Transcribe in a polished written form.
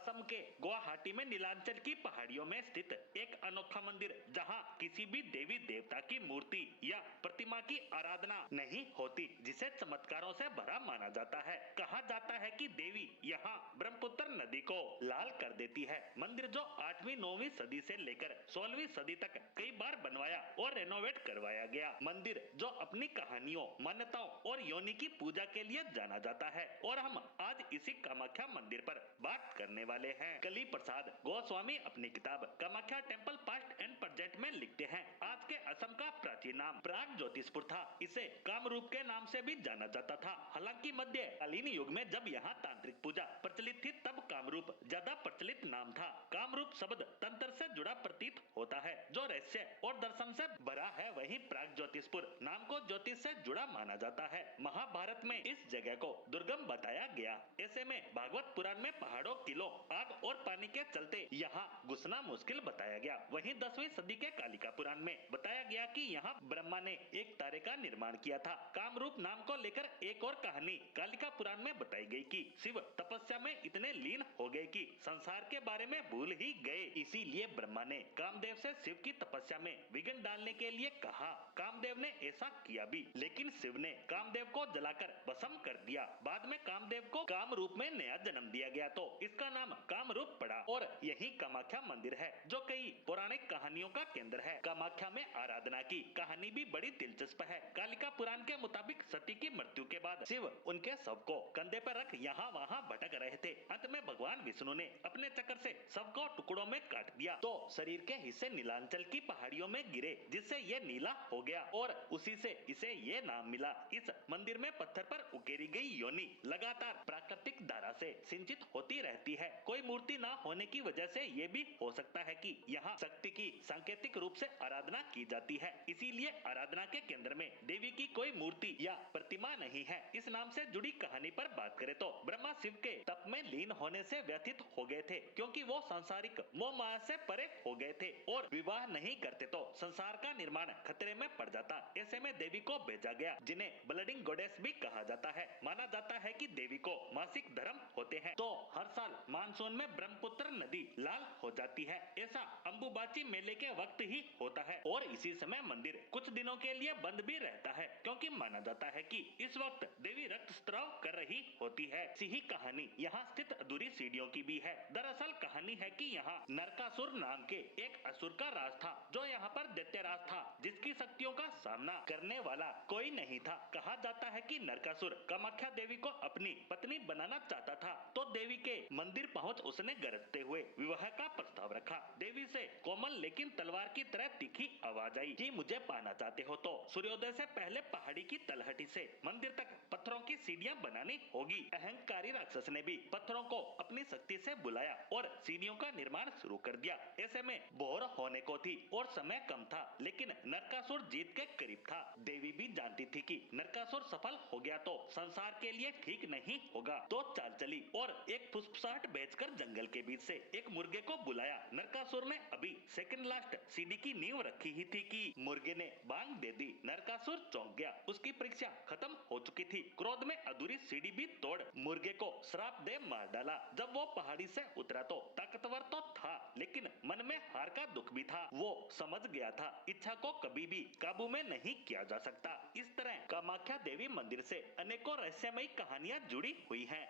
असम के गुवाहाटी में नीलांचल की पहाड़ियों में स्थित एक अनोखा मंदिर, जहां किसी भी देवी देवता की मूर्ति या प्रतिमा की आराधना नहीं होती, जिसे चमत्कारों से भरा माना जाता है। कहा जाता है कि देवी यहां ब्रह्मपुत्र नदी को लाल कर देती है। मंदिर जो 8वीं 9वीं सदी से लेकर 16वीं सदी तक कई बार बनवाया और रेनोवेट करवाया गया। मंदिर जो अपनी कहानियों, मान्यताओं और योनि की पूजा के लिए जाना जाता है, और हम आज इसी कामाख्या मंदिर पर बात करने वाले हैं। कली प्रसाद गोस्वामी अपनी किताब Kamakhya temple past and present में लिखते हैं, आज के असम का प्राचीन नाम प्राग ज्योतिषपुर था। इसे कामरूप के नाम से भी जाना जाता था। हालांकि मध्यकालीन युग में जब यहाँ तांत्रिक पूजा प्रचलित थी, तब कामरूप ज्यादा प्रचलित नाम था। कामरूप शब्द तंत्र से जुड़ा प्रतीत होता है, जो रहस्य और दर्शन से भरा है। वहीं प्राग ज्योतिषपुर नाम को ज्योतिष से जुड़ा माना जाता है। महाभारत में इस जगह को दुर्गम बताया गया। ऐसे में भागवत पुराण में पहाड़ों, किलों, आग और पानी के चलते यहाँ घुसना मुश्किल बताया गया। वहीं 10वीं सदी के कालिका पुराण में बताया गया कि यहाँ ब्रह्मा ने एक तारे का निर्माण किया था। कामरूप नाम को लेकर एक और कहानी कालिका पुराण में बताई गई कि शिव तपस्या में इतने लीन हो गए कि संसार के बारे में भूल ही गए। इसीलिए ब्रह्मा ने कामदेव से शिव की तपस्या में विघ्न डालने के लिए कहा। कामदेव ने ऐसा किया भी, लेकिन शिव ने कामदेव को जलाकर भस्म कर दिया। बाद में कामदेव को कामरूप में नया जन्म दिया गया, तो इसका नाम कामरूप पड़ा, और यही कामाख्या मंदिर है, जो कई पौराणिक कहानियों का केंद्र है। कामाख्या में आराधना की कहानी भी बड़ी दिलचस्प है। कालिका पुराण के मुताबिक सती की मृत्यु के बाद शिव उनके शव को कंधे पर रख यहाँ वहाँ भटक रहे थे। अंत में भगवान विष्णु ने अपने चक्र से शव को टुकड़ों में काट दिया, तो शरीर के हिस्से नीलांचल की पहाड़ियों में गिरे, जिससे ये नीला हो गया, और उसी से इसे ये नाम मिला। इस मंदिर में पत्थर पर उकेरी गई योनि लगातार प्राकृतिक धारा से सिंचित होती रहती है। कोई मूर्ति ना होने की वजह से ये भी हो सकता है कि यहाँ शक्ति की सांकेतिक रूप से आराधना की जाती है। इसीलिए आराधना के केंद्र में देवी की कोई मूर्ति या प्रतिमा नहीं है। इस नाम से जुड़ी कहानी पर बात करें तो ब्रह्मा शिव के तप में लीन होने से व्यथित हो गए थे, क्योंकि वो सांसारिक मोह माया से परे हो गए थे, और विवाह नहीं करते तो संसार का निर्माण खतरे में पड़ जाता। ऐसे में देवी को भेजा गया, जिन्हें ब्लडिंग गॉडेस भी कहा जाता है। माना जाता है कि देवी को मासिक धर्म होते हैं, तो हर साल मानसून में ब्रह्मपुत्र नदी लाल हो जाती है। ऐसा अंबुबाची मेले के वक्त ही होता है, और इसी समय मंदिर कुछ दिनों के लिए बंद भी रहता है, क्योंकि माना जाता है कि इस वक्त देवी रक्तस्राव कर रही होती है। इसी कहानी यहाँ स्थित अधूरी सीढ़ियों की भी है। दरअसल कहानी है कि यहाँ नरकासुर नाम के एक असुर का राज था, जो यहाँ पर दैत्यराज था, जिसकी शक्तियों का सामना करने वाला कोई नहीं था। कहा जाता है कि नरकासुर कामाख्या देवी को अपनी पत्नी बनाना चाहता था, तो देवी के मंदिर पहुंच उसने गरजते हुए विवाह का प्रस्ताव रखा। देवी से कोमल लेकिन तलवार की तरह तीखी आवाज आई कि मुझे पाना चाहते हो तो सूर्योदय से पहले पहाड़ी की तलहटी से मंदिर तक पत्थरों की सीढ़ियां बनानी होगी। अहंकारी राक्षस ने भी पत्थरों को अपनी शक्ति से बुलाया और सीढ़ियों का निर्माण शुरू कर दिया। ऐसे में भोर होने को थी और समय कम था, लेकिन नरकासुर जीत के करीब था। देवी भी जानती थी कि नरकासुर सफल हो गया तो संसार के लिए ठीक नहीं होगा, तो चाल चली और एक फुसफुसाहट भेजकर जंगल के बीच से एक मुर्गे को बुलाया। नरकासुर ने अभी सेकंड लास्ट सीढ़ी की नींव रखी ही थी कि मुर्गे ने बांग दे दी। नरकासुर चौंक गया, उसकी परीक्षा खत्म हो चुकी थी। क्रोध में अधूरी सीढ़ी भी तोड़ मुर्गे को श्राप दे मार डाला। जब वो पहाड़ी से उतरा तो ताकतवर तो था, लेकिन मन में हार का दुख भी था। वो समझ गया था इच्छा को कभी भी काबू में नहीं किया जा सकता। इस तरह कामाख्या देवी मंदिर से अनेकों रहस्यमयी कहानियां जुड़ी हुई हैं।